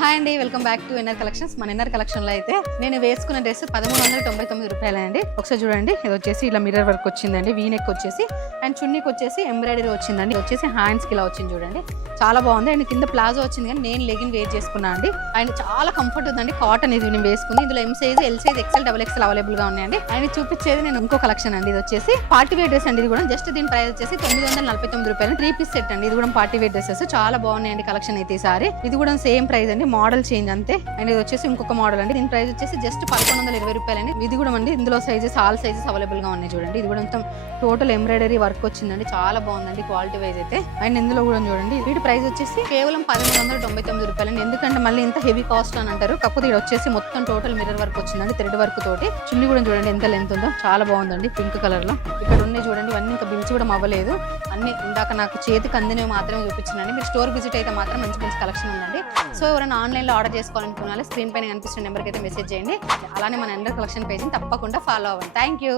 Hi అండి, welcome back to NR collections. మన NR collection లో అయితే నేను వేసుకున్న డ్రెస్ 1399 రూపాయలండి. ఒకసారి చూడండి, ఇది వచ్చేసి ఇలా మిర్రర్ వర్క్ వచ్చిందండి, వీ నెక్ వచ్చేసి అండ్ చున్నీకి వచ్చేసి ఎంబ్రాయిడరీ వచ్చిందండి. వచ్చేసి హ్యాండ్స్ కి ఇలా వచ్చింది చూడండి, చాలా బాగుంది. అండ్ కింద ప్లాజో వచ్చింది, కానీ నేను లెగిన్ వేర్ చేసుకున్నా అండి. అండ్ చాలా కంఫర్ట్ ఉందండి, కాటన్ ఇది నేను వేసుకుంది. ఇందులో M size, L size, XL, double XL available గా ఉన్నాయండి. అండ్ చూపించేది నేను ఇంకో కలెక్షన్ అండి. ఇది వచ్చేసి పార్టీ వేర్ డ్రెస్ అండి. ఇది కూడా జస్ట్ దీని ప్రైస్ వచ్చేసి 949 రూపాయలు. 3 పీస్ సెట్ అండి. ఇది కూడా పార్టీ వేర్ డ్రెస్సెస్ చాలా బాగున్నాయండి కలెక్షన్ అయితే. ఈసారి ఇది కూడా సేమ్ ప్రైస్ అండి, మోడల్ చేంజ్ అంతే. అండ్ ఇది వచ్చేసి ఇంకొక మోడల్ అండి. దీని ప్రైస్ వచ్చేసి జస్ట్ 1120 రూపాయలండి. ఇది కూడా అండి, ఇందులో సైజెస్ ఆల్ సైజెస్ అవైలబుల్ గా ఉన్నాయి చూడండి. ఇది కూడా మొత్తం టోటల్ ఎంబ్రాయిడరీ వర్క్ వచ్చిందండి, చాలా బాగుందండి క్వాలిటీ వైజ్ అయితే. అండ్ ఇందులో కూడా చూడండి, వీటి ప్రైస్ వచ్చేసి కేవలం 1199 రూపాయలండి. ఎందుకంటే మళ్ళీ ఇంత హెవీ కాస్ట్ అని అంటారు, కాకపోతే ఇది వచ్చేసి మొత్తం టోటల్ మిర్రర్ వర్క్ వచ్చిందండి, థ్రెడ్ వర్క్ తోటి. చున్నీ కూడా చూడండి ఎంత లెంత్ ఉందో, చాలా బాగుందండి పింక్ కలర్ లో. ఇక్కడ ఉన్నాయి చూడండి, ఇవన్నీ ఇంకా బిల్స్ కూడా అవ్వలేదు, అన్ని ఇందాక నాకు చేతికి అందినవి మాత్రమే చూపించిందండి. మీరు స్టోర్ విజిట్ అయితే మాత్రం మంచి మంచి కలెక్షన్ ఉందండి. సో ఎవరైనా ఆన్లైన్ లో ఆర్డర్ చేసుకోవాలనుకున్నా స్క్రీన్ పైన కనిపిస్తున్న నెంబర్కి అయితే మెసేజ్ చేయండి. అలానే మన ఎన్ఆర్ కలెక్షన్ పేజ్ని తప్పకుండా ఫాలో అవ్వండి. Thank you.